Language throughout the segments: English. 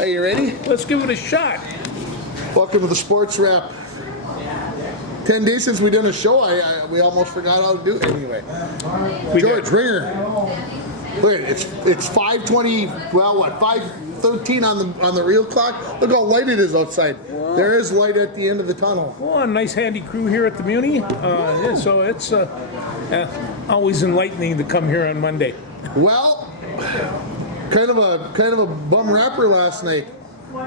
Are you ready? Let's give it a shot. Welcome to the Sports Wrap. 10 days since we did a show, we almost forgot how to do it. Anyway, George Ringer. Look at it, it's 5:20. Well, what 5:13 on the real clock. Look how light it is outside. There is light at the end of the tunnel. Oh, a nice handy crew here at the Muni. So it's always enlightening to come here on Monday. Well, kind of a bum rapper last night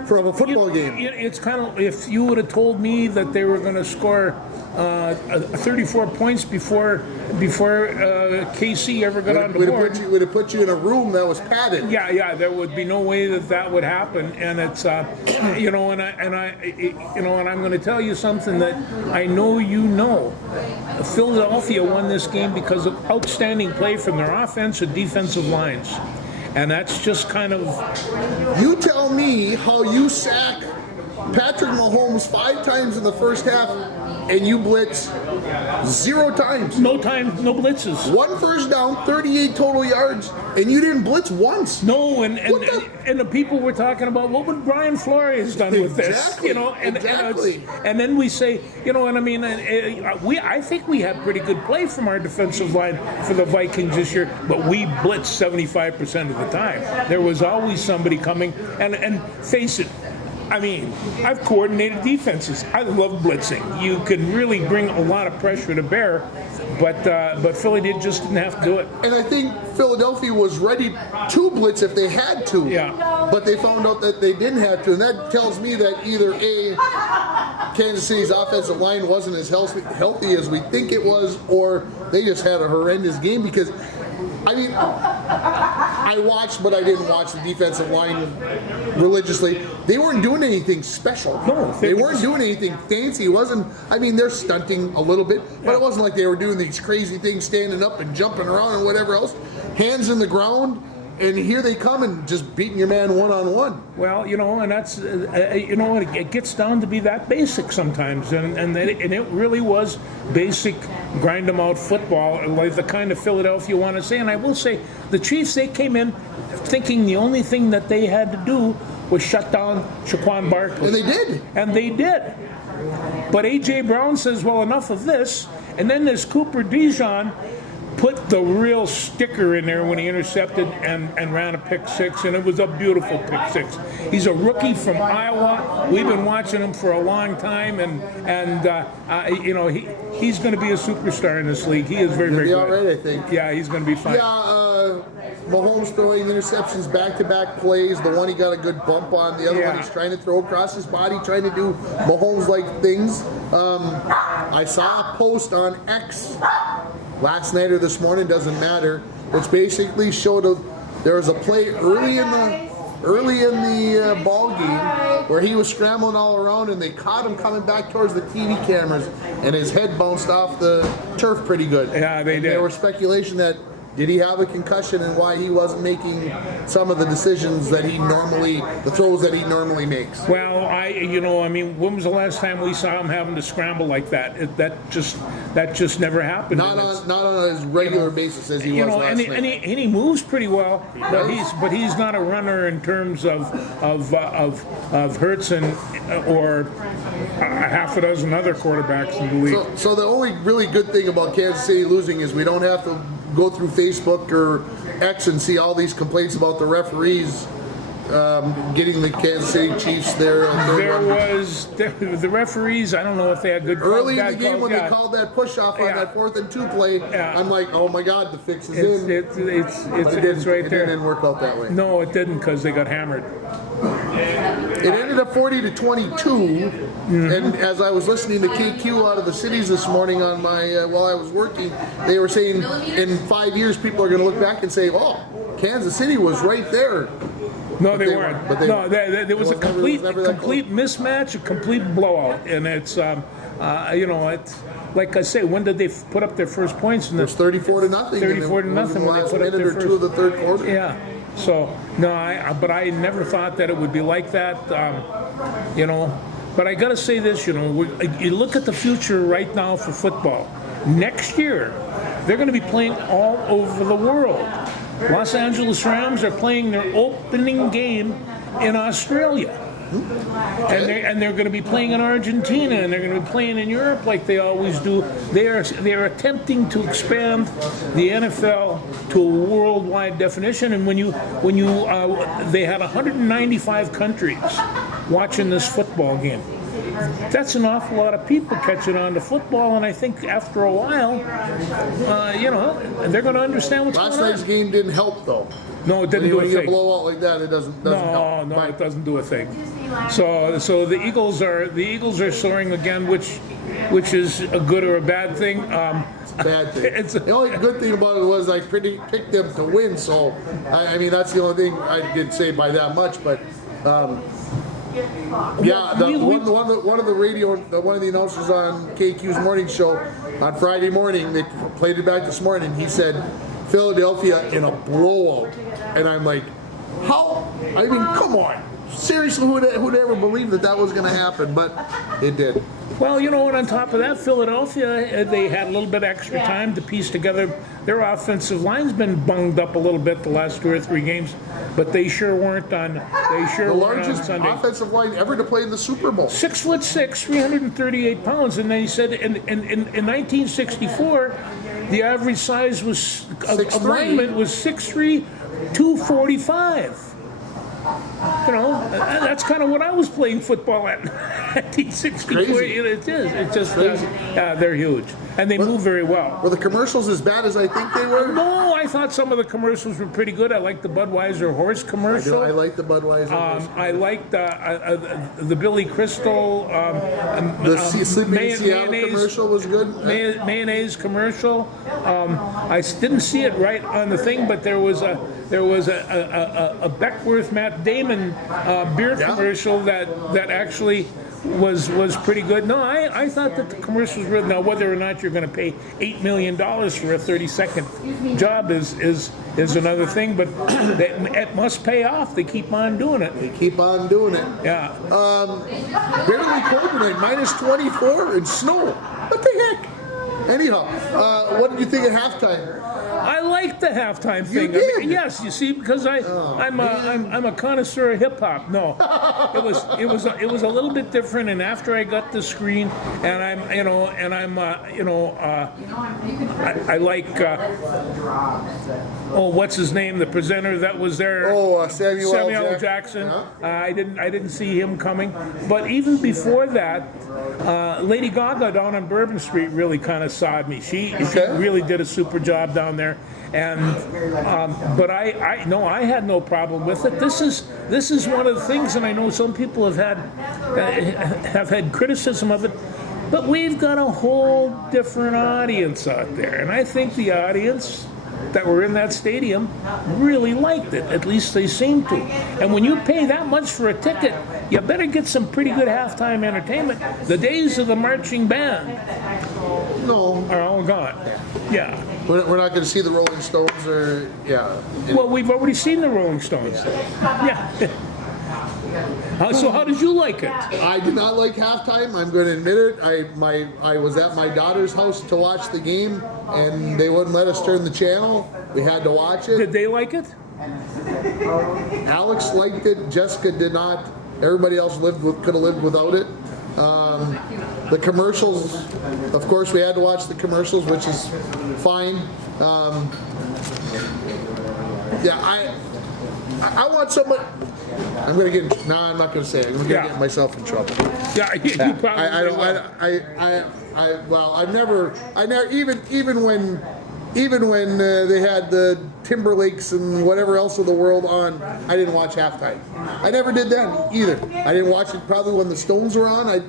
for a football game. It's kind of, if you would have told me that they were going to score 34 points before KC ever got on the board. Would have put you in a room that was padded. Yeah, there would be no way that would happen, and it's and I'm going to tell you something that I know you know. Philadelphia won this game because of outstanding play from their offense and defensive lines, and that's just kind of. You tell me how you sack Patrick Mahomes 5 times in the first half, and you blitz 0 times. No blitzes. 1 first down, 38 total yards, and you didn't blitz once. No, and the people were talking about what would Brian Flores done with this, Exactly. And then we say, and I mean, I think we had pretty good play from our defensive line for the Vikings this year, but we blitzed 75% of the time. There was always somebody coming, and face it. I mean, I've coordinated defenses. I love blitzing. You can really bring a lot of pressure to bear, but Philly just didn't have to do it. And I think Philadelphia was ready to blitz if they had to. Yeah. But they found out that they didn't have to, and that tells me that either A, Kansas City's offensive line wasn't as healthy as we think it was, or they just had a horrendous game because. I mean, I watched, but I didn't watch the defensive line religiously. They weren't doing anything special. No, they weren't doing anything fancy. It wasn't. I mean, they're stunting a little bit, but it wasn't like they were doing these crazy things, standing up and jumping around and whatever else. Hands in the ground. And here they come and just beating your man one-on-one. Well, and that's, it gets down to be that basic sometimes. And it really was basic, grind them out football, like the kind of Philadelphia want to say. And I will say, the Chiefs, they came in thinking the only thing that they had to do was shut down Saquon Barkley. And they did. But A.J. Brown says, well, enough of this. And then there's Cooper DeJean put the real sticker in there when he intercepted and ran a pick six, and it was a beautiful pick six. He's a rookie from Iowa. We've been watching him for a long time, and he's going to be a superstar in this league. He is very, very good. All right, I think. Yeah, he's going to be fine. Yeah, Mahomes throwing interceptions, back-to-back plays. The one he got a good bump on. The other one he's trying to throw across his body, trying to do Mahomes-like things. I saw a post on X last night or this morning, doesn't matter, which basically showed there was a play early in the ball game where he was scrambling all around and they caught him coming back towards the TV cameras and his head bounced off the turf pretty good. Yeah, they did. There was speculation that did he have a concussion and why he wasn't making some of the decisions that the throws that he normally makes. Well, when was the last time we saw him having to scramble like that? That just never happened. Not on a regular basis as he was last night. And he moves pretty well, but he's not a runner in terms of Hurts or a half a dozen other quarterbacks in the league. So the only really good thing about Kansas City losing is we don't have to go through Facebook or X and see all these complaints about the referees getting the Kansas City Chiefs there. The referees, I don't know if they had good calls. Early in the game when they called that push-off on that 4th and 2 play, I'm like, oh my God, the fix is in. It's right there. It didn't work out that way. No, it didn't because they got hammered. It ended up 40-22, and as I was listening to KQ out of the cities this morning on my while I was working, they were saying in 5 years people are going to look back and say, "Oh, Kansas City was right there." No, they weren't. There was a complete mismatch, a complete blowout, and it's it's like I say. When did they put up their first points? It was 34-0. 34-0 when they put up their first. Two of the third quarter. Yeah. So no, but I never thought that it would be like that. But I got to say this, you look at the future right now for football. Next year, they're going to be playing all over the world. Los Angeles Rams are playing their opening game in Australia. And they're going to be playing in Argentina, and they're going to be playing in Europe like they always do. They are attempting to expand the NFL to a worldwide definition. And when you they had 195 countries watching this football game. That's an awful lot of people catching on to football, and I think after a while, they're going to understand what's Last going on. night's game didn't help, though. No, it didn't do a When you get a thing. blowout like that, it doesn't help. No, it doesn't do a thing. So the Eagles are soaring again, which is a good or a bad thing. Bad thing. The only good thing about it was I picked them to win, so I mean that's the only thing I did say by that much. But one of the announcers on KQ's morning show on Friday morning, they played it back this morning. He said Philadelphia in a blowout, and I'm like, how? I mean, come on. Seriously, who'd ever believe that was going to happen? But it did. Well, you know what? On top of that, Philadelphia, they had a little bit extra time to piece together. Their offensive line's been bunged up a little bit the last 2 or 3 games, but they sure weren't on. The largest offensive line ever to play in the Super Bowl. 6'6", 338 pounds, and then he said in 1964, the average size was of lineman was 6'3", 245. You know, that's kind of what I was playing football at 1964. Crazy. It is. It's just they're huge, and they move very well. Were the commercials as bad as I think they were? No, I thought some of the commercials were pretty good. I liked the Budweiser horse commercial. I like the Budweiser. I liked the Billy Crystal. The Sleeping in Seattle commercial was good. Mayonnaise commercial. I didn't see it right on the thing, but there was a Beckworth Matt Damon beer commercial that actually was pretty good. No, I thought that the commercials were. Now, whether or not you're going to pay $8 million for a 30-second job is another thing, but it must pay off. They keep on doing it. They keep on doing it. Yeah. Barely cold tonight, minus 24 and snow. What the heck? Anyhow, what did you think at halftime? I like the halftime thing. did? I mean, yes, you see, because I'm a connoisseur of hip hop. No, it was a little bit different. And after I got the screen, and I like what's his name, the presenter that was there? Samuel L. Jackson. Yeah. I didn't see him coming. But even before that, Lady Gaga down on Bourbon Street really kind of sawed me. She really did a super job down there. And but I had no problem with it. This is one of the things, and I know some people have had criticism of it, but we've got a whole different audience out there, and I think the audience that were in that stadium really liked it. At least they seemed to. And when you pay that much for a ticket, you better get some pretty good halftime entertainment. The days of the marching band are all gone. Yeah. We're not going to see the Rolling Stones or Well, we've already seen the Rolling Stones. Yeah. So how did you like it? I did not like halftime. I'm going to admit it. I was at my daughter's house to watch the game, and they wouldn't let us turn the channel. We had to watch it. Did they like it? Alex liked it. Jessica did not. Everybody else could have lived without it. The commercials, of course, we had to watch the commercials, which is fine. I want someone. I'm going to get. No, I'm not going to say it. I'm going to get myself in trouble. Yeah, you probably. I've never. Even when they had the Timberlakes and whatever else of the world on, I didn't watch halftime. I never did that either. I didn't watch it probably when the Stones were on.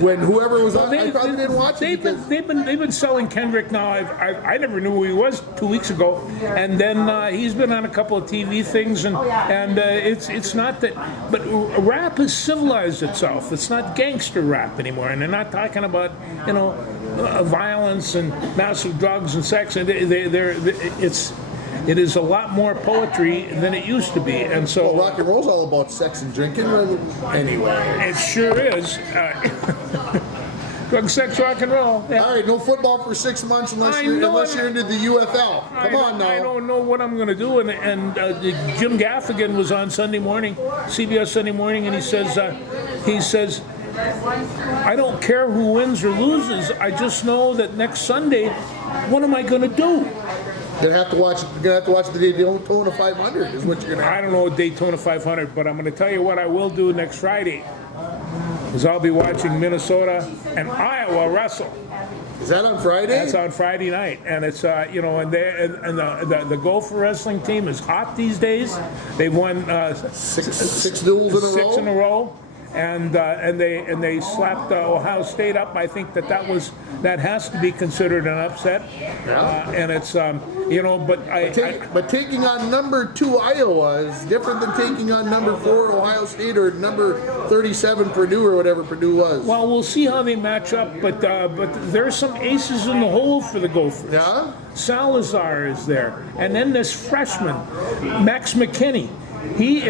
When whoever was on, I probably didn't watch it. They've been selling Kendrick now. I never knew who he was 2 weeks ago, and then he's been on a couple of TV things, and it's not that. But rap has civilized itself. It's not gangster rap anymore, and they're not talking about violence and massive drugs and sex. And it is a lot more poetry than it used to be, and so rock and roll's all about sex and drinking. Anyway, it sure is. Drug, sex, rock and roll. Yeah. All right, no football for 6 months unless I you're know into the UFL. Come on now. I don't know what I'm going to do. And Jim Gaffigan was on Sunday morning, CBS Sunday Morning, and he says, I don't care who wins or loses. I just know that next Sunday, what am I going to do? You're gonna have to watch the Daytona 500. Is what you're gonna. I don't know Daytona 500, but I'm going to tell you what I will do next Friday. Is I'll be watching Minnesota and Iowa wrestle. Is that on Friday? That's on Friday night, and it's and the Gopher wrestling team is hot these days. They've won six duels in a row. Six in a row, and they slapped Ohio State up. I think that has to be considered an upset. Yeah. And it's but taking on number 2 Iowa is different than taking on number 4 Ohio State or number 37 Purdue or whatever Purdue was. Well, we'll see how they match up, but there's some aces in the hole for the Gophers. Yeah. Salazar is there, and then this freshman, Max McKinney. He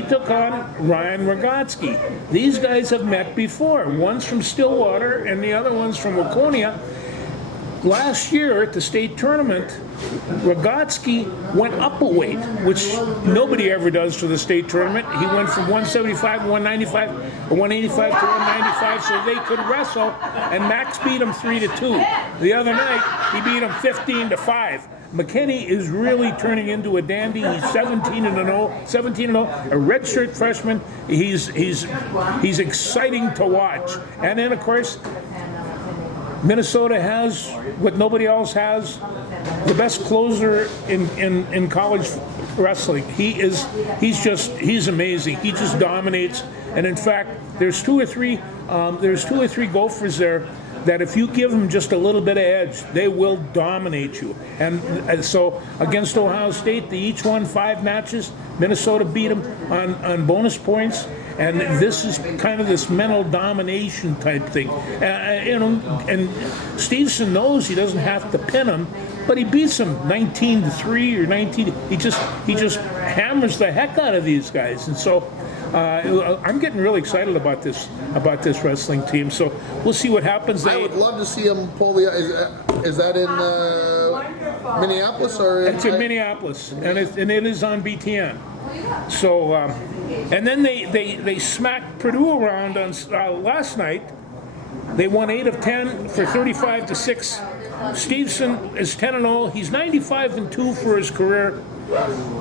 took on Ryan Rogotsky. These guys have met before. One's from Stillwater and the other one's from Waconia. Last year at the state tournament, Rogotsky went up a weight, which nobody ever does for the state tournament. He went from 175 to 195 or 185 to 195 so they could wrestle, and Max beat him 3-2. The other night, he beat him 15-5. McKinney is really turning into a dandy. He's 17-0, a redshirt freshman. He's exciting to watch. And then, of course, Minnesota has what nobody else has, the best closer in college wrestling. He's amazing. He just dominates. And in fact, there's two or three Gophers there that if you give them just a little bit of edge, they will dominate you. And so against Ohio State, they each won 5 matches. Minnesota beat them on bonus points. And this is kind of this mental domination type thing. And Stevenson knows he doesn't have to pin him, but he beats them 19-3 or 19. He just hammers the heck out of these guys. And so I'm getting really excited about this wrestling team. So we'll see what happens. I would love to see him pull the. Is that in Minneapolis or? It's in Minneapolis, and it is on BTN. So and then they smacked Purdue around on last night. They won 8 of 10 for 35-6. Stevenson is 10-0. He's 95-2 for his career.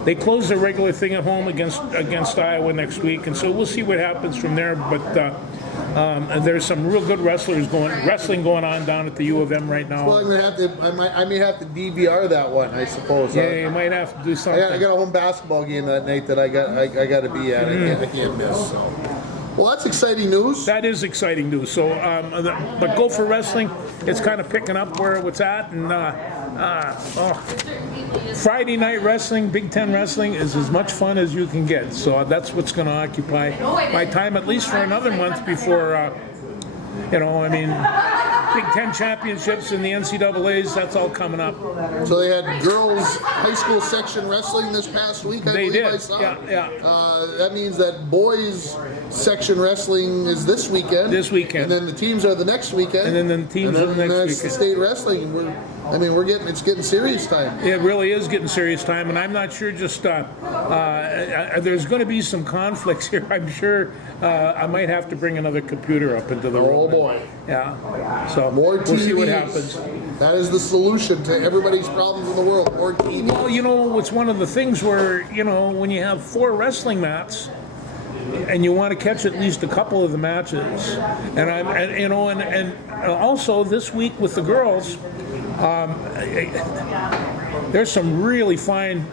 They close their regular thing at home against Iowa next week, and so we'll see what happens from there. But there's some real good wrestling going on down at the U of M right now. Well, I may have to DVR that one, I suppose. Yeah, you might have to do something. I got a home basketball game that night that I got to be at. I can't miss. So. Well, that's exciting news. That is exciting news. So, but Gopher Wrestling, it's kind of picking up where it's at. And Friday night wrestling, Big Ten wrestling, is as much fun as you can get. So that's what's going to occupy my time, at least for another month before, Big Ten championships and the NCAAs, that's all coming up. So they had girls high school section wrestling this past week, I believe I saw. Yeah. That means that boys section wrestling is this weekend. And then the teams are the next weekend. And then the teams are the next weekend. The state wrestling. It's getting serious time. It really is getting serious time, and I'm not sure just there's going to be some conflicts here. I'm sure I might have to bring another computer up into the room. Oh boy. Yeah. So more TVs. We'll see what happens. That is the solution to everybody's problems in the world. More TVs. Well, it's one of the things where, when you have 4 wrestling mats, and you want to catch at least a couple of the matches, and also this week with the girls, there's some really fine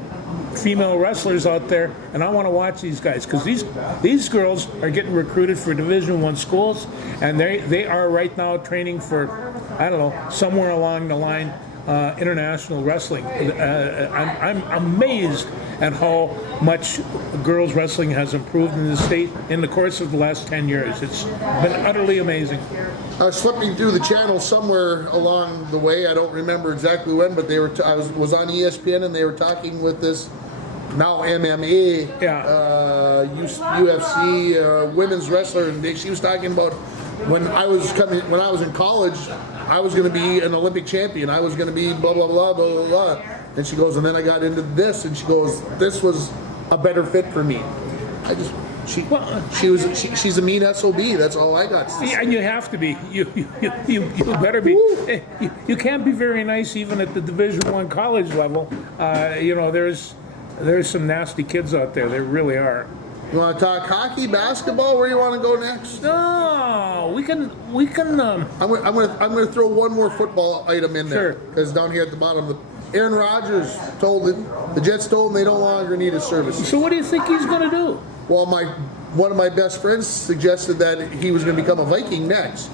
female wrestlers out there, and I want to watch these guys because these girls are getting recruited for Division I schools, and they are right now training for, I don't know, somewhere along the line, international wrestling. I'm amazed at how much girls wrestling has improved in the state in the course of the last 10 years. It's been utterly amazing. I was flipping through the channel somewhere along the way. I don't remember exactly when, but I was on ESPN and they were talking with this now MMA, UFC women's wrestler, and she was talking about when I was in college, I was going to be an Olympic champion. I was going to be blah blah blah blah blah blah. And she goes, and then I got into this, and she goes, this was a better fit for me. She's a mean SOB. That's all I got to say. And you have to be. You better be. You can't be very nice even at the Division I college level. There's some nasty kids out there. There really are. You want to talk hockey, basketball? Where do you want to go next? No, we can. I'm going to throw one more football item in there, Sure. because down here at the bottom, Aaron Rodgers the Jets told him they no longer need his services. So what do you think he's going to do? Well, one of my best friends suggested that he was going to become a Viking next,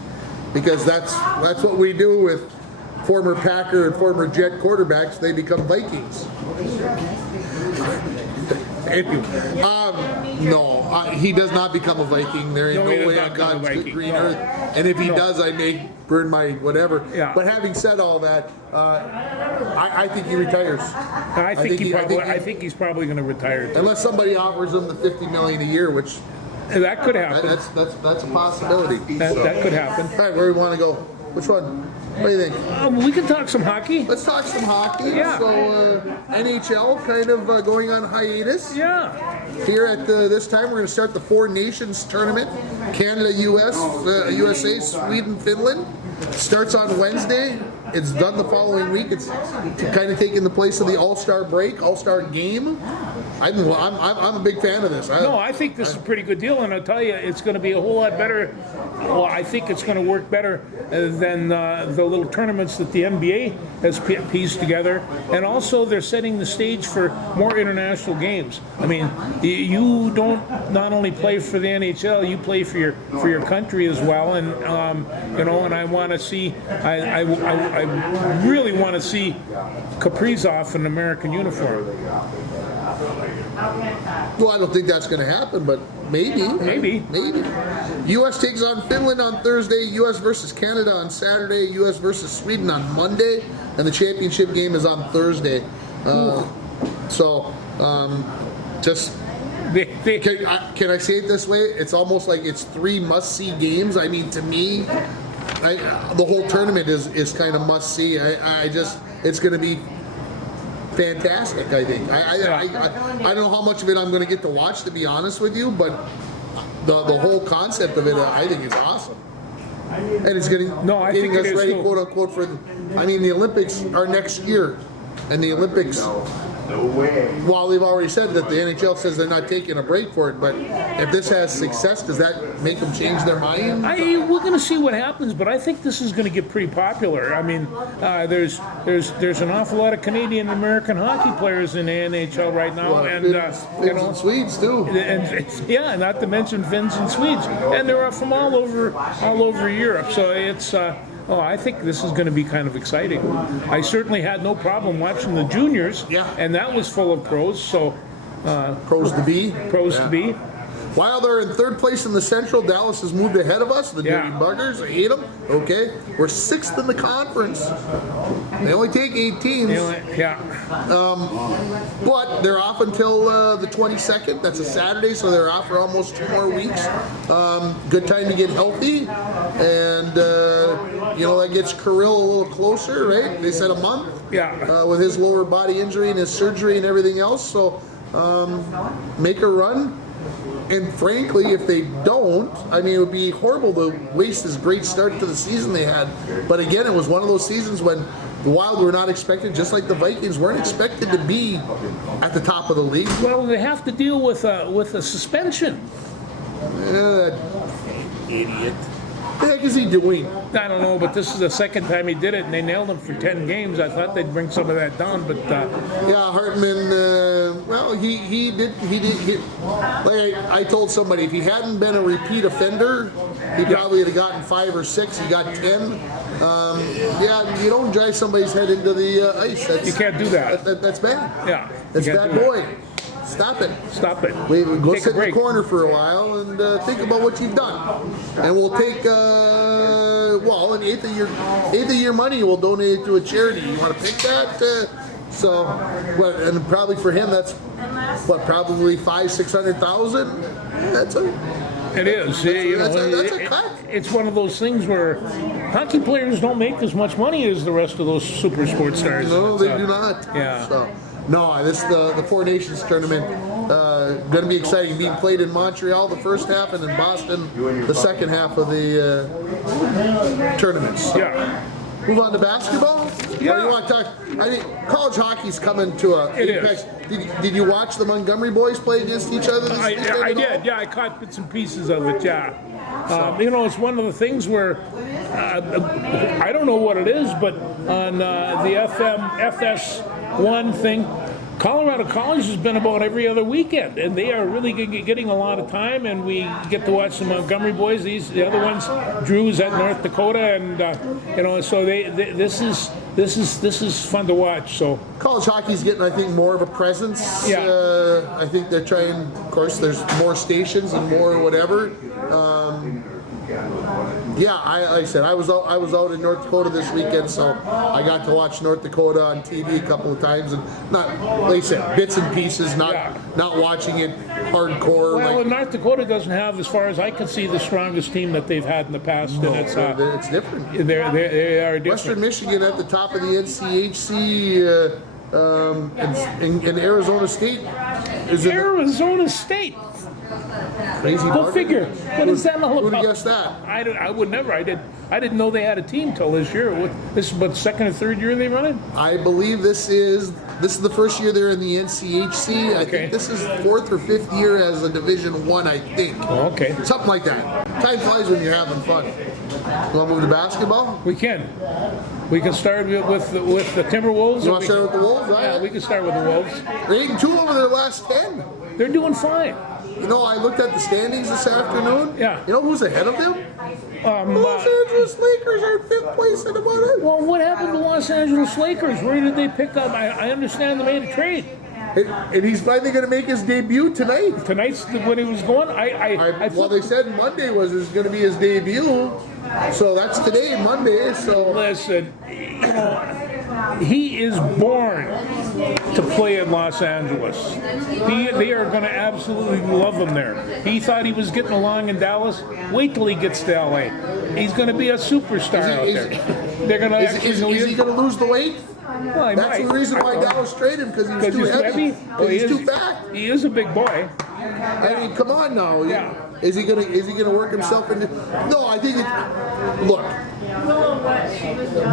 because that's what we do with former Packer and former Jet quarterbacks. They become Vikings. Anyway, no, he does not become a Viking. There ain't no way on God's green earth. And if he does, I may burn my whatever. Yeah. But having said all that, I think he retires. I think he's probably going to retire too. Unless somebody offers him the $50 million a year, which That could happen. that's a possibility. That could happen. All right, where do we want to go? Which one? What do you think? We can talk some hockey. Let's talk some hockey. Yeah. So NHL kind of going on hiatus. Yeah. Here at this time, we're going to start the Four Nations tournament. Canada, USA, Sweden, Finland. Starts on Wednesday. It's done the following week. It's kind of taking the place of the All-Star break, All-Star game. I'm a big fan of this. I think this is a pretty good deal, and I'll tell you, it's going to be a whole lot better. Well, I think it's going to work better than the little tournaments that the NBA has pieced together, and also they're setting the stage for more international games. I mean, you don't not only play for the NHL, you play for your country as well, and and I want to see. I really want to see Kaprizov in an American uniform. Well, I don't think that's going to happen, but maybe. U.S. takes on Finland on Thursday, U.S. versus Canada on Saturday, U.S. versus Sweden on Monday, and the championship game is on Thursday. Can I say it this way? It's almost like it's three must-see games. I mean, to me, the whole tournament is kind of must-see. It's going to be fantastic, I think. I don't know how much of it I'm going to get to watch, to be honest with you, but the whole concept of it, I think is awesome. And it's getting us ready, quote unquote, for the Olympics are next year. And the Olympics, while they've already said that the NHL says they're not taking a break for it, but if this has success, does that make them change their mind? We're going to see what happens, but I think this is going to get pretty popular. I mean, there's an awful lot of Canadian and American hockey players in the NHL right now, and Finns and Swedes too. And not to mention Finns and Swedes, and they're from all over Europe. So it's. I think this is going to be kind of exciting. I certainly had no problem watching the juniors, and that was full of pros. So, pros to be. To be. While they're in third place in the Central, Dallas has moved ahead of us. The Dirty Buggers, I hate them. Okay, we're sixth in the conference. They only take 8 teams. But they're off until the 22nd. That's a Saturday, so they're off for almost 2 more weeks. Good time to get healthy, and that gets Kirill a little closer, right? They said a month. With his lower body injury and his surgery and everything else, so make a run. And frankly, if they don't, it would be horrible to waste this great start to the season they had. But again, it was one of those seasons when the Wild were not expected, just like the Vikings weren't expected to be at the top of the league. Well, they have to deal with a suspension. Idiot. What the heck is he doing? I don't know, but this is the second time he did it, and they nailed him for 10 games. I thought they'd bring some of that down, but Hartman. He did. Like I told somebody, if he hadn't been a repeat offender, he probably would have gotten 5 or 6. He got 10. You don't drive somebody's head into the ice. You can't do that. That's bad. Yeah, that's bad, boy. Stop it. We go sit in the corner for a while and think about what you've done. And we'll take, an eighth of your money, we'll donate it to a charity. You want to pick that? And probably for him, that's probably $500,000-$600,000. It is. That's a cut. It's one of those things where hockey players don't make as much money as the rest of those super sports stars. No, they do not. Yeah. So, no, this the Four Nations tournament going to be exciting. Being played in Montreal the first half, and in Boston the second half of the tournaments. So, Yeah. move on to basketball. Yeah. Or you want to talk? I think college hockey's coming to a It apex. Did you watch the Montgomery boys play against each other this weekend? I at all? did. Yeah, I caught bits and pieces of it. Yeah. It's one of the things where I don't know what it is, but on the FS1 thing, Colorado College has been about every other weekend, and they are really getting a lot of time. And we get to watch the Montgomery boys. The other ones, Drew's at North Dakota, and so this is fun to watch. So College hockey's getting, I think, more of a presence. Yeah. I think they're trying. Of course, there's more stations and more whatever. Like I said, I was out in North Dakota this weekend, so I got to watch North Dakota on TV a couple of times, and not, like I said, bits and pieces, not watching it hardcore. Well, and North Dakota doesn't have, as far as I can see, the strongest team that they've had in the past, and it's different. they are different. Western Michigan at the top of the NCHC, and Arizona State. Arizona State. Crazy. Go figure. What is that all Who'd about? have guessed that? I would never. I didn't know they had a team till this year. This is about the second or third year they run it. I believe this is the first year they're in the NCHC. I think this is fourth or fifth year as a Division I. I think. Oh, okay. Something like that. Time flies when you're having fun. You want to move to basketball? We can. We can start with the Timberwolves. You want to start with the Wolves? Yeah, we can start with the Wolves. They're 8-2 over their last 10. They're doing fine. You know, I looked at the standings this afternoon. Yeah. You know who's ahead of them? Los Angeles Lakers are in 5th place in the money. Well, what happened to Los Angeles Lakers? Where did they pick up? I understand they made a trade. And he's finally going to make his debut tonight. Tonight's when he was going. Well, they said Monday was going to be his debut. So that's today, Monday. So listen, he is born to play in Los Angeles. They are going to absolutely love him there. He thought he was getting along in Dallas. Wait till he gets to LA. He's going to be a superstar out there. They're going to Is he going to lose the weight? Well, that's the reason why Dallas traded him, because he was too heavy. Well, he's too fat. He is a big boy. I mean, come on now. Yeah. Is he gonna work himself into? No, I think look.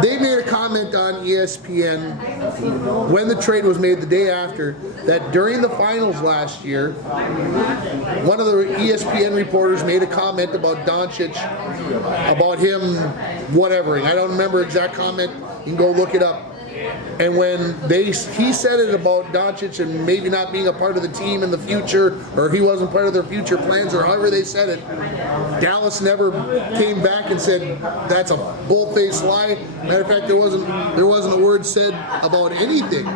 They made a comment on ESPN when the trade was made the day after that during the finals last year, one of the ESPN reporters made a comment about Doncic, about him whatevering. I don't remember exact comment. You can go look it up. And when he said it about Doncic and maybe not being a part of the team in the future, or he wasn't part of their future plans, or however they said it, Dallas never came back and said that's a bull-faced lie. Matter of fact, there wasn't a word said about anything.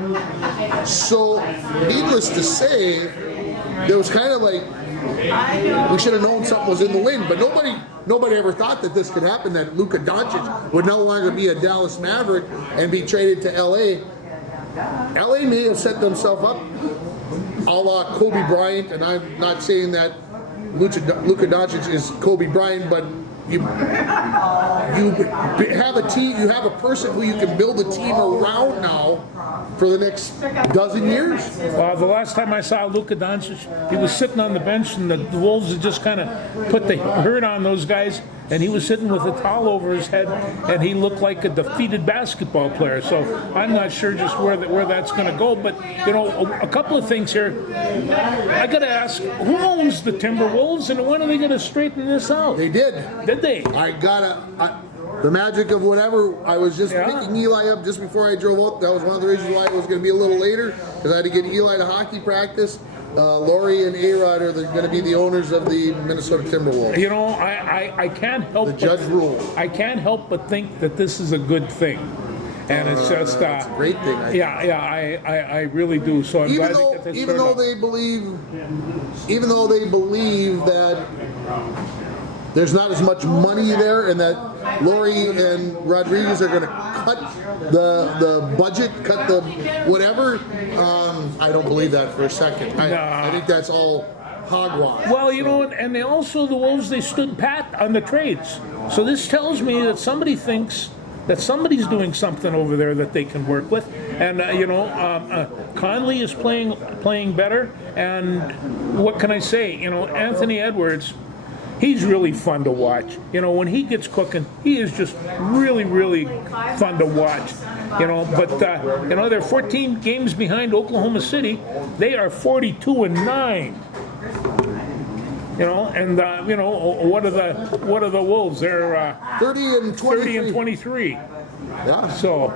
So, needless to say, there was kind of like, we should have known something was in the wind, but nobody ever thought that this could happen, that Luka Doncic would no longer be a Dallas Maverick and be traded to LA. LA may have set themselves up a la Kobe Bryant, and I'm not saying that Luka Doncic is Kobe Bryant, but you have a team, you have a person who you can build a team around now for the next dozen years. Well, the last time I saw Luka Doncic, he was sitting on the bench, and the Wolves had just kind of put the hurt on those guys, and he was sitting with a towel over his head, and he looked like a defeated basketball player. So I'm not sure just where that's going to go. But a couple of things here. I got to ask, who owns the Timberwolves, and when are they going to straighten this out? They did. Did they? The magic of whatever. I was just picking Eli up just before I drove out. That was one of the reasons why it was going to be a little later, because I had to get Eli to hockey practice. Laurie and A-Rod are going to be the owners of the Minnesota Timberwolves. I can't help the judge ruled. I can't help but think that this is a good thing. And it's just it's a great thing. I really do. So I'm glad to get this even though they believe that there's not as much money there, and that Laurie and Rodriguez are going to cut the budget, cut the whatever. I don't believe that for a second. I think that's all hogwash. Well, you know, and they also, the Wolves, they stood pat on the trades. So this tells me that somebody thinks that somebody's doing something over there that they can work with. And, Conley is playing better. And what can I say? You know, Anthony Edwards, he's really fun to watch. You know, when he gets cooking, he is just really, really fun to watch. You know, but they're 14 games behind Oklahoma City. They are 42-9. You know, and what are the Wolves? They're 30 and 23. Yeah. So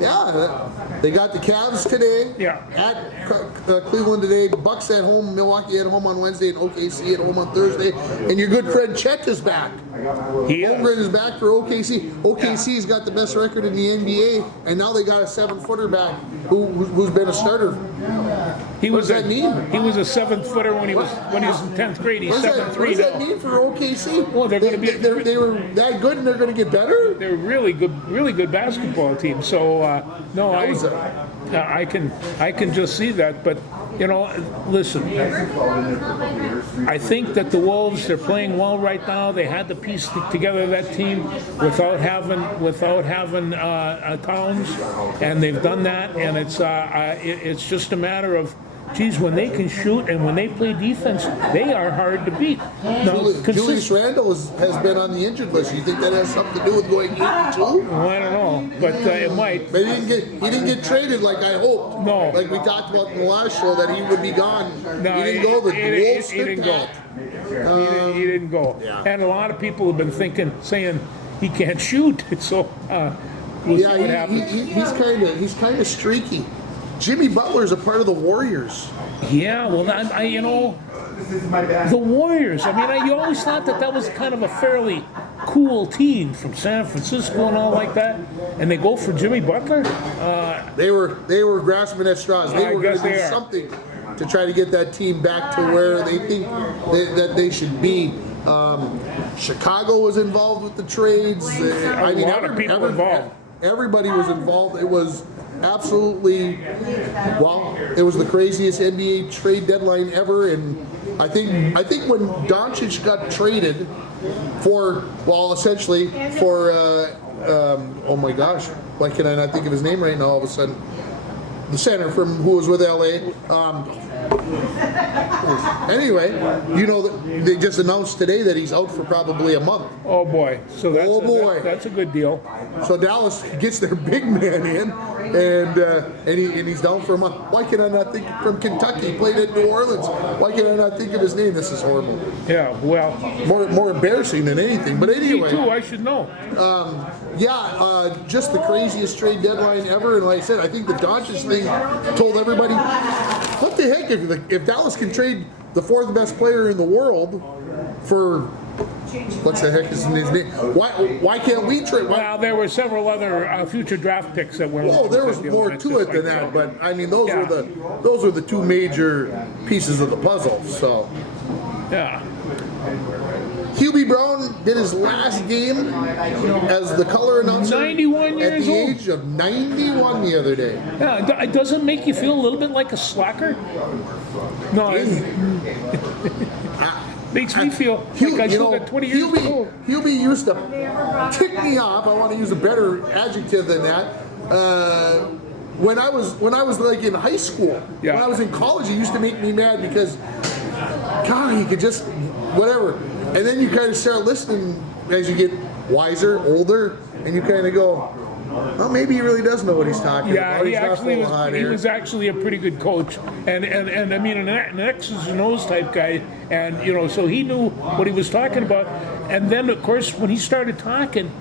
yeah, they got the Cavs today. Yeah. At Cleveland today. Bucks at home. Milwaukee at home on Wednesday, and OKC at home on Thursday. And your good friend Chet is back. He Holmgren is back for OKC. OKC's got the best record in the NBA, and now they got a 7-footer back who's been a starter. What does that mean? He was a 7-footer when he was in 10th grade. He's 7'3" What does that mean for OKC? Well, they're going to be. They were that good, and they're going to get better. They're a really good basketball team. So no, I can just see that. But you know, listen, I think that the Wolves, they're playing well right now. They had to piece together that team without having Towns, and they've done that. And it's just a matter of, geez, when they can shoot and when they play defense, they are hard to beat. Now, Julius Randle has been on the injured list. You think that has something to do with going 8-2? Well, I don't know, but it might. But he didn't get traded like I hoped. No. Like we talked about in the last show that he would be gone. No, he didn't go. The Wolves he didn't go. He didn't go. Yeah. And a lot of people have been saying he can't shoot. So we'll see what happens. He's kind of streaky. Jimmy Butler's a part of the Warriors. Yeah, well, the Warriors. I mean, you always thought that was kind of a fairly cool team from San Francisco and all like that, and they go for Jimmy Butler. They were grasping at straws. They were going to do something to try to get that team back to where they think that they should be. Chicago was involved with the trades. A lot of people involved. Everybody was involved. It was absolutely, it was the craziest NBA trade deadline ever. And I think when Doncic got traded essentially for oh my gosh, why can I not think of his name right now all of a sudden? The center who was with LA. Anyway, you know that they just announced today that he's out for probably a month. Oh boy! So that's a good deal. So Dallas gets their big man in, and he's down for a month. Why can I not think from Kentucky? He played at New Orleans. Why can I not think of his name? This is horrible. Yeah, well, more embarrassing than anything. But anyway, me too. I should know. Just the craziest trade deadline ever. And like I said, I think the Doncic thing told everybody, what the heck, if Dallas can trade the 4th best player in the world for, what's the heck is his name? Why can't we trade? Well, there were several other future draft picks that went. Well, there was more to it than that, but I mean, those were the two major pieces of the puzzle. So, yeah. Hubie Brown did his last game as the color announcer 91 years at the old. age of 91 the other day. Yeah, it doesn't make you feel a little bit like a slacker? No, makes me feel like I still got 20 years old. Hubie used to tick me off. I want to use a better adjective than that. When I was like in high school, yeah. When I was in college, he used to make me mad because, God, he could just whatever. And then you kind of start listening as you get wiser, older, and you kind of go, well, maybe he really does know what he's talking about. He was actually a pretty good coach, and I mean an X's and O's type guy, and so he knew what he was talking about. And then of course when he started talking,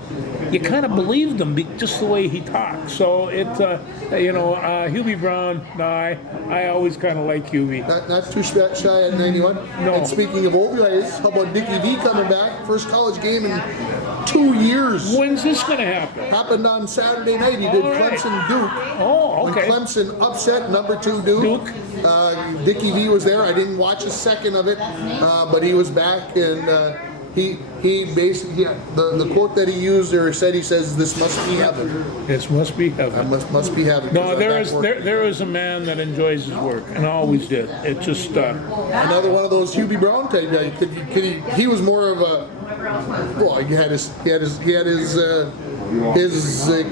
you kind of believed him just the way he talked. So Hubie Brown, I always kind of like Hubie. Not too shy at 91. No. And speaking of old guys, how about Dickie V coming back? First college game in 2 years. When's this going to happen? Happened on Saturday night. He did Clemson Duke. Oh, okay. When Clemson upset number 2 Duke. Dickie V was there. I didn't watch a second of it, but he was back, and he basically the quote that he used or said, he says, "This must be heaven. This must be heaven. Must be heaven." No, there is a man that enjoys his work and always did. It just another one of those Hubie Brown type guys. He was more of a well. He had his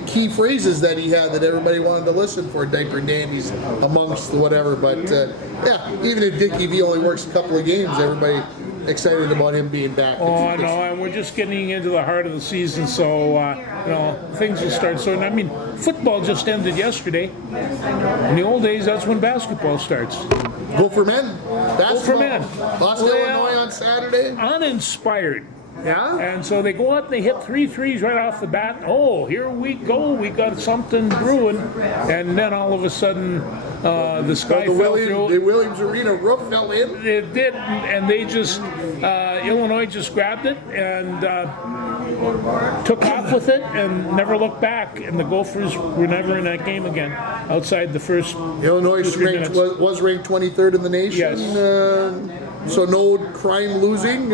key phrases that he had that everybody wanted to listen for, diaper dandies amongst whatever. But yeah, even if Dickie V only works a couple of games, everybody excited about him being back. Oh no, and we're just getting into the heart of the season, so things will start. So I mean, football just ended yesterday. In the old days, that's when basketball starts. Go for men. Go for men. Lost Illinois on Saturday. Uninspired. Yeah. And so they go out and they hit 3 threes right off the bat. Oh, here we go. We got something brewing. And then all of a sudden, the sky fell through. The Williams Arena roof fell in. It did, and they just, Illinois just grabbed it and took off with it and never looked back. And the Gophers were never in that game again outside the first Illinois 2-3 was ranked 23rd in the nation. Yes. So no crime losing.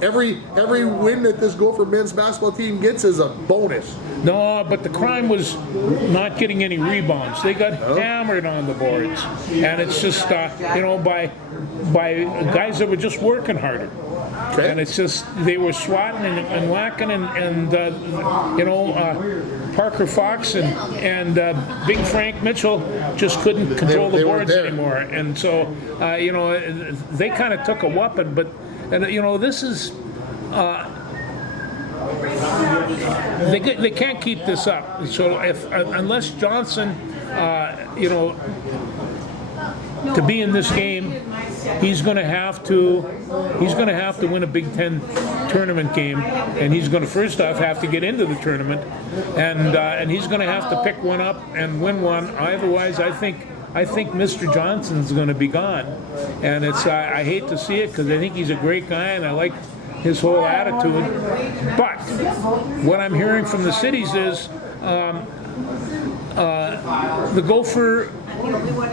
Every win that this Gopher men's basketball team gets is a bonus. No, but the crime was not getting any rebounds. They got hammered on the boards, and it's just by guys that were just working harder. Okay. And it's just they were swatting and whacking and Parker Fox and Big Frank Mitchell just couldn't control the boards anymore, and so they kind of took a whooping. But this is. They can't keep this up. So unless Johnson, to be in this game, he's going to have to win a Big Ten tournament game, and he's going to first off have to get into the tournament, and he's going to have to pick one up and win one. Otherwise, I think Mr. Johnson's going to be gone, and I hate to see it because I think he's a great guy and I like his whole attitude. But what I'm hearing from the cities is the Gopher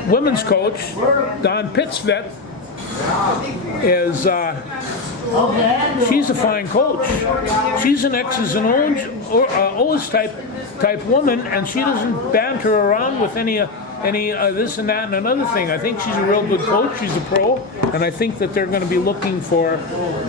women's coach, Don Pitzvet, is she's a fine coach. She's an X's and O's type woman, and she doesn't banter around with any this and that and another thing. I think she's a real good coach. She's a pro, and I think that they're going to be looking for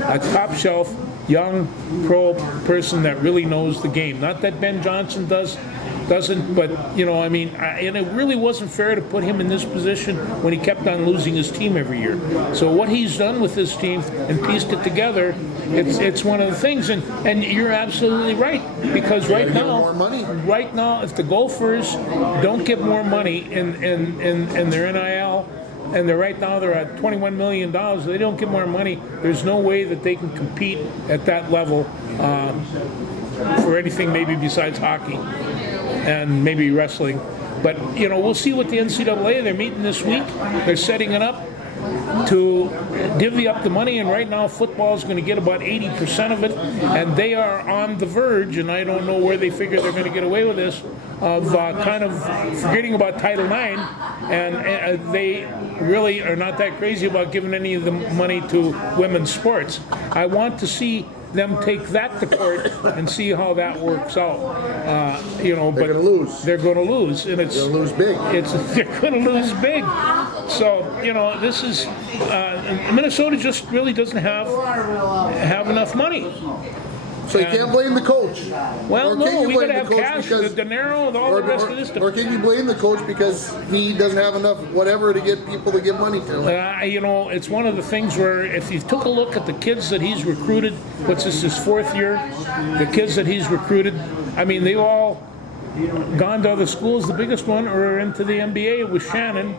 a top shelf young pro person that really knows the game. Not that Ben Johnson doesn't, but and it really wasn't fair to put him in this position when he kept on losing his team every year. So what he's done with this team and pieced it together, it's one of the things. And you're absolutely right, because right now, if the Gophers don't get more money in their NIL, and they're at $21 million. They don't get more money. There's no way that they can compete at that level for anything maybe besides hockey and maybe wrestling. But we'll see what the NCAA. They're meeting this week. They're setting it up to divvy up the money, and right now football is going to get about 80% of it, and they are on the verge, and I don't know where they figure they're going to get away with this, of kind of forgetting about Title IX, and they really are not that crazy about giving any of the money to women's sports. I want to see them take that to court and see how that works out. They're going to lose. They're going to lose, and they're going to lose big. They're going to lose big. So this is Minnesota just really doesn't have enough money. So you can't blame the coach. Well, no, we got to have cash, the dinero, and all the rest of this stuff. Or can you blame the coach because he doesn't have enough whatever to get people to give money to? It's one of the things where if you took a look at the kids that he's recruited, what's this, his fourth year? The kids that he's recruited, I mean, they've all gone to other schools. The biggest one or into the NBA was Shannon.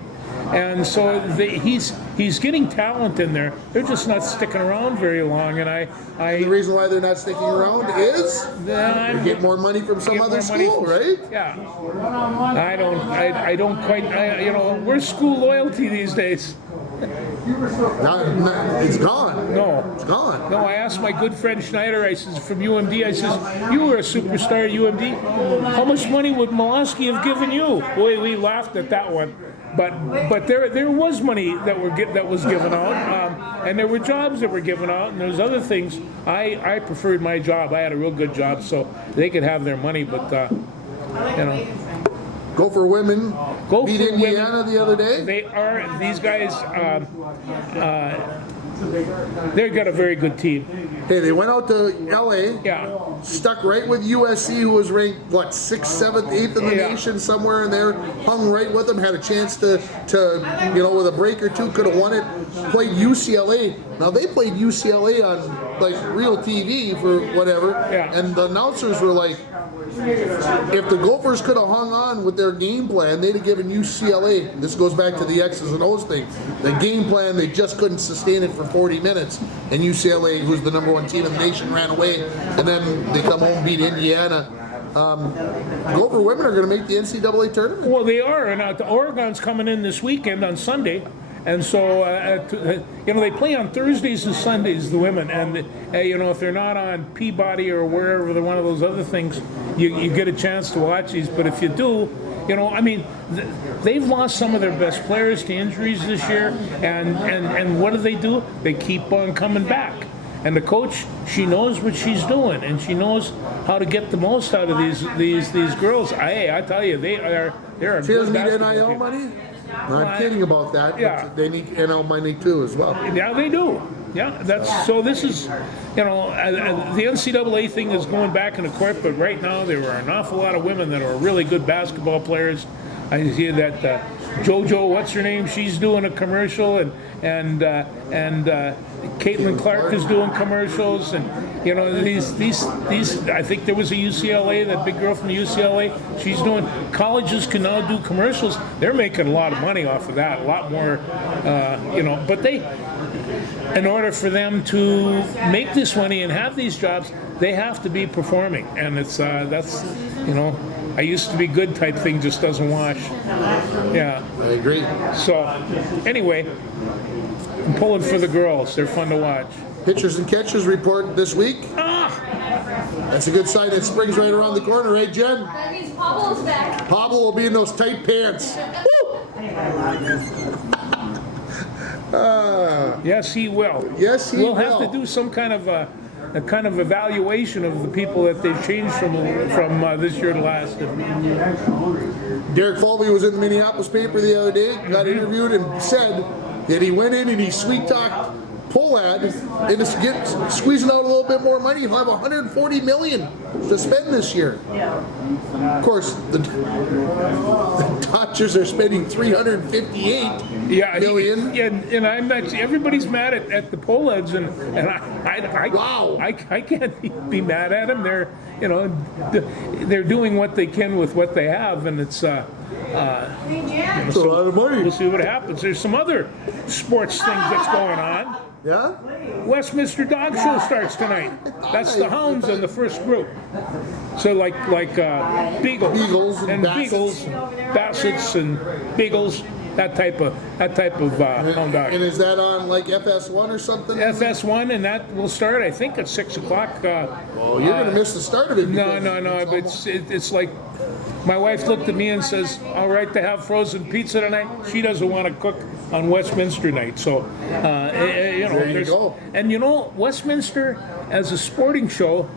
And so he's getting talent in there. They're just not sticking around very long. And the reason why they're not sticking around is they get more money from some other school, right? Yeah. I don't quite. Where's school loyalty these days? It's gone. No. It's gone. No, I asked my good friend Schneider, I says, from UMD, I says, you were a superstar at UMD. How much money would Molosky have given you? Boy, we laughed at that one. But there was money that was given out, and there were jobs that were given out, and there's other things. I preferred my job. I had a real good job, so they could have their money, but, you know. Gopher women beat for Indiana women. the other day. These guys, they've got a very good team. Hey, they went out to LA, Yeah. stuck right with USC, who was ranked, what, 6th, 7th, 8th in the Yeah. nation, somewhere in there, hung right with them, had a chance to you know, with a break or two, could have won it, played UCLA. Now, they played UCLA on, like, real TV for whatever, Yeah. and the announcers were like, if the Gophers could have hung on with their game plan, they'd have given UCLA, this goes back to the X's and O's thing, the game plan, they just couldn't sustain it for 40 minutes, and UCLA, who's the #1 team in the nation, ran away, and then they come home, beat Indiana. Gopher women are going to make the NCAA tournament. Well, they are, and Oregon's coming in this weekend on Sunday. And so, you know, they play on Thursdays and Sundays, the women. And, you know, if they're not on Peabody or wherever, they're one of those other things, you get a chance to watch these. But if you do, you know, I mean, they've lost some of their best players to injuries this year. And what do? They keep on coming back. And the coach, she knows what she's doing, and she knows how to get the most out of these girls. I tell you, they're a She good doesn't need basketball NIL team. money? No, I'm kidding about that. Yeah. But they need NIL money too as well. Yeah, they do. Yeah, so. This is, you know, the NCAA thing is going back into court, but right now there are an awful lot of women that are really good basketball players. I hear that JoJo, what's her name? She's doing a commercial, and Caitlin Clark is doing commercials, and you know these. I think there was a UCLA, that big girl from UCLA. She's doing. Colleges can now do commercials. They're making a lot of money off of that, a lot more, you know. But in order for them to make this money and have these jobs, they have to be performing, and that's you know. I used to be good type thing just doesn't wash. Yeah. I agree. So, anyway, I'm pulling for the girls. They're fun to watch. Pitchers and catchers report this week. That's a good sign that spring's right around the corner, right, Jen? That means Pablo's back. Pablo will be in those tight pants. Yes, he will. Yes, he We'll will. have to do some kind of a evaluation of the people that they've changed from this year to last. Derek Falvey was in the Minneapolis paper the other day, got interviewed and said that he went in and he sweet-talked Pohlad into squeezing out a little bit more money. He'll have $140 million to spend this year. Of course, the Dodgers are spending $358 million. And I'm not. Everybody's mad at the Pohlads, and I Wow. I can't be mad at them. They're, you know, they're doing what they can with what they have, and it's. That's a lot of money. We'll see what happens. There's some other sports things that's going on. Yeah? Westminster Dog Show starts tonight. That's the hounds in the first group. So like beagles, Beagles and beagles, Bassets and beagles, that type of hound dog. And is that on like FS1 or something? FS1, and that will start, I think, at 6 o'clock. Oh, you're going to miss the start of it. No. because It's like my wife looked at me and says, "All right to have frozen pizza tonight." She doesn't want to cook on Westminster night, so you know. There you go. And you know, Westminster as a sporting show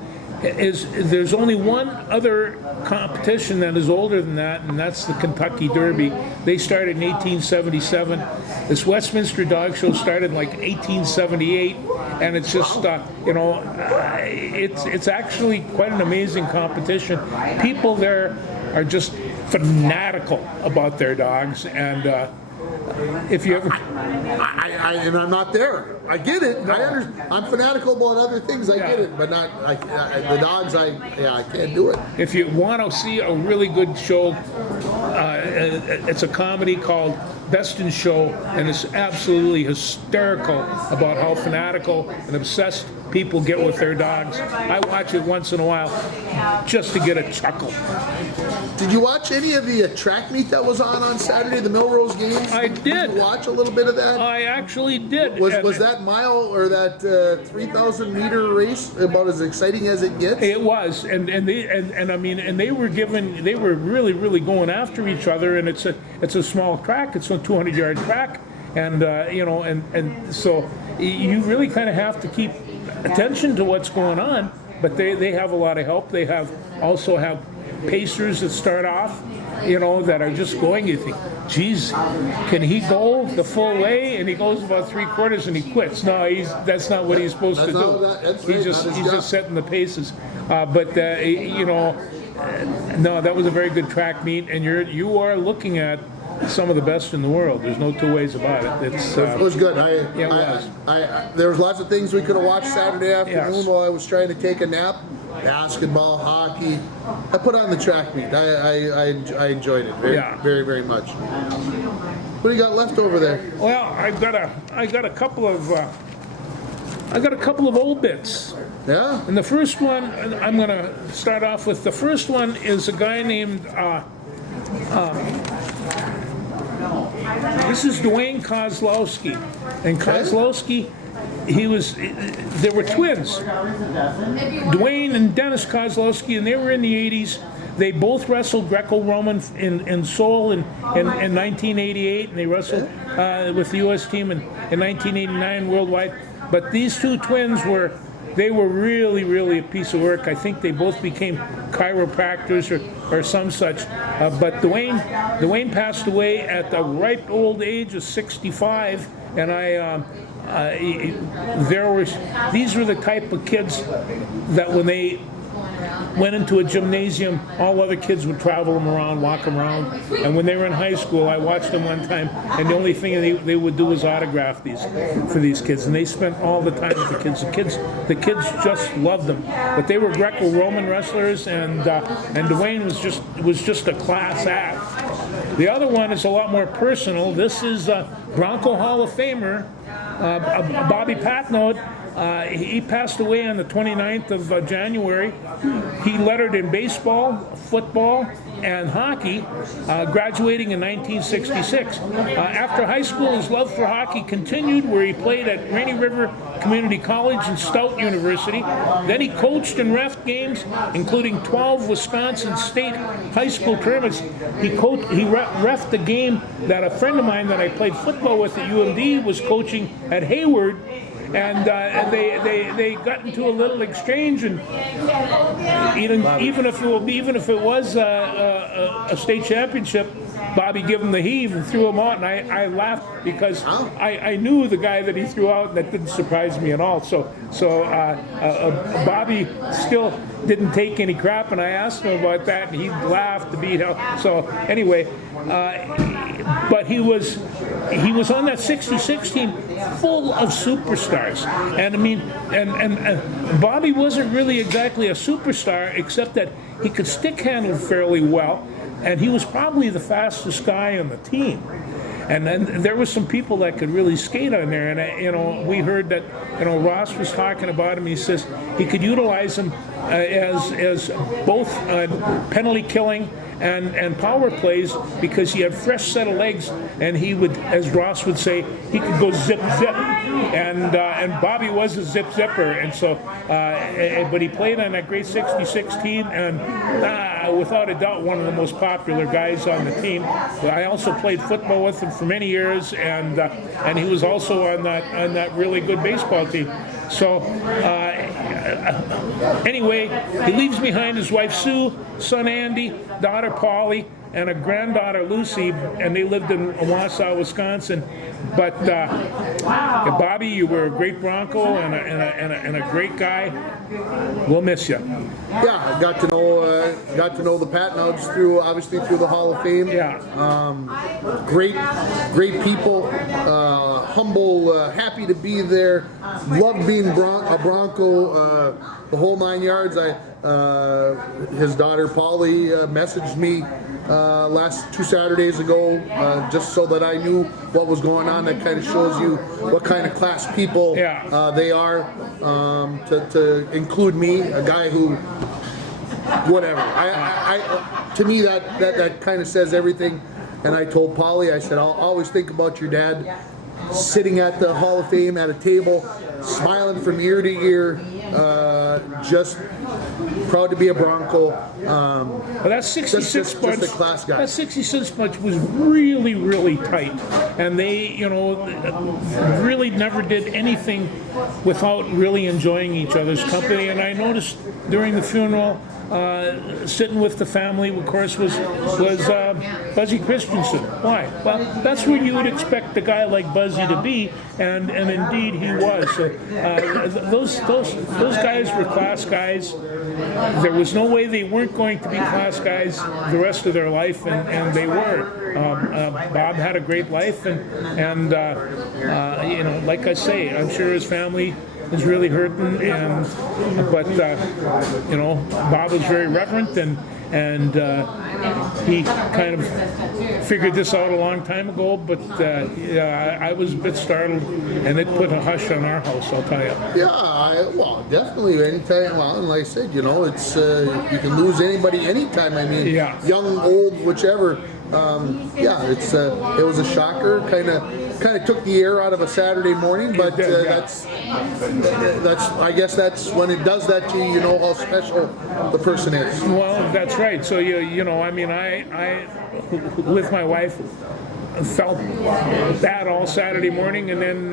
there's only one other competition that is older than that, and that's the Kentucky Derby. They started in 1877. This Westminster Dog Show started in like 1878, and it's just you know, it's actually quite an amazing competition. People there are just fanatical about their dogs, and if you ever, and I'm not there. I get it. I'm fanatical about other things. I get it, but not the dogs. I can't do it. if you want to see a really good show, it's a comedy called Best in Show, and it's absolutely hysterical about how fanatical and obsessed people get with their dogs. I watch it once in a while just to get a chuckle. Did you watch any of the track meet that was on Saturday, the Melrose Games? I did. Did you watch a little bit of that? I actually did. Was that mile or that 3,000 meter race about as exciting as it gets? It was, and I mean, and they were really going after each other, and it's a small track. It's a 200-yard track, and and so you really kind of have to keep attention to what's going on. But they have a lot of help. They also have pacers that start off, that are just going. You think, geez, can he go the full way? And he goes about 3/4 and he quits. No, that's not what he's supposed to do. He's just setting the paces. But no, that was a very good track meet, and you are looking at some of the best in the world. There's no two ways about it. It was good. There was lots of things we could have watched Saturday afternoon while I was trying to take a nap. Basketball, hockey. I put on the track meet. I enjoyed it very, very much. What do you got left over there? Well, I got a couple of old bits. Yeah. And the first one I'm going to start off with. The first one is a guy named. This is Dwayne Kozlowski, and Kozlowski, there were twins, Dwayne and Dennis Kozlowski, and they were in the 80s. They both wrestled Greco-Roman in Seoul in 1988, and they wrestled with the U.S. team in 1989 worldwide. But these two twins were really, really a piece of work. I think they both became chiropractors or some such. But Dwayne passed away at the ripe old age of 65, and these were the type of kids that when they went into a gymnasium, all other kids would travel them around, walk them around. And when they were in high school, I watched them one time, and the only thing they would do was autograph these for these kids. And they spent all the time with the kids. The kids just loved them. But they were Greco-Roman wrestlers, and Dwayne was just a class act. The other one is a lot more personal. This is Bronco Hall of Famer Bobby Patnode. He passed away on the 29th of January. He lettered in baseball, football, and hockey, graduating in 1966. After high school, his love for hockey continued, where he played at Rainy River Community College and Stout University. Then he coached and reffed games, including 12 Wisconsin State high school tournaments. He reffed the game that a friend of mine that I played football with at UMD was coaching at Hayward. And they got into a little exchange, and even if it was a state championship, Bobby gave him the heave and threw him out, and I laughed because I knew the guy that he threw out, and that didn't surprise me at all. So Bobby still didn't take any crap, and I asked him about that, and he laughed to beat hell. So anyway, but he was on that '66 team full of superstars, and I mean, and Bobby wasn't really exactly a superstar, except that he could stick handle fairly well, and he was probably the fastest guy on the team. And then there were some people that could really skate on there, and we heard that Ross was talking about him. He says he could utilize him as both penalty killing and power plays, because he had fresh set of legs, and he would, as Ross would say, he could go zip zip, and Bobby was a zip zipper, and so but he played on that great '66 team, and without a doubt one of the most popular guys on the team. I also played football with him for many years, and he was also on that really good baseball team. So anyway, he leaves behind his wife Sue, son Andy, daughter Polly, and a granddaughter Lucy, and they lived in Wausau, Wisconsin. But Bobby, you were a great Bronco and a great guy. We'll miss you. Yeah, I got to know the Patnodes through the Hall of Fame. Yeah. Great people. humble, happy to be there. Love being a Bronco, the whole 9 yards. His daughter Polly messaged me last 2 Saturdays ago, just so that I knew what was going on. That kind of shows you what kind of class people they are. To include me, a guy who, whatever. To me, that kind of says everything. And I told Polly, I said, I'll always think about your dad sitting at the Hall of Fame at a table, smiling from ear to ear, just proud to be a Bronco. Well, that 66 bunch, just a class guy. that 66 bunch was really, really tight, and they, you know, really never did anything without really enjoying each other's company. And I noticed during the funeral, sitting with the family, of course, was Buzzy Christensen. Why? Well, that's where you would expect a guy like Buzzy to be, and indeed he was. So, those guys were class guys. There was no way they weren't going to be class guys the rest of their life, and they were. Bob had a great life, and you know, like I say, I'm sure his family is really hurting, but you know, Bob was very reverent, and he kind of figured this out a long time ago. But yeah, I was a bit startled, and it put a hush on our house, I'll tell you. Yeah, well, definitely. Anytime, well, and like I said, you know, it's you can lose anybody anytime. I mean, young, old, whichever. Yeah, it was a shocker. Kind of took the air out of a Saturday morning, but that's I guess that's when it does that to you. You know how special the person is. Well, that's right. So you know, I mean, I with my wife felt bad all Saturday morning, and then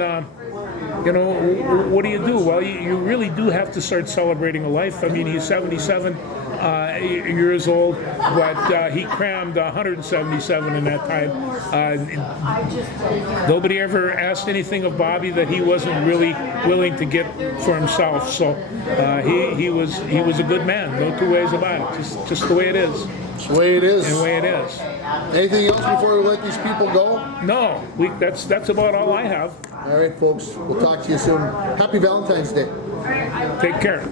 you know, what do you do? Well, you really do have to start celebrating a life. I mean, he's 77 years old, but he crammed 177 in that time. Nobody ever asked anything of Bobby that he wasn't really willing to get for himself. So he was a good man. No two ways about it. Just the way it is. It's the way it is. The way it is. Anything else before we let these people go? No, that's about all I have. All right, folks. We'll talk to you soon. Happy Valentine's Day. Take care.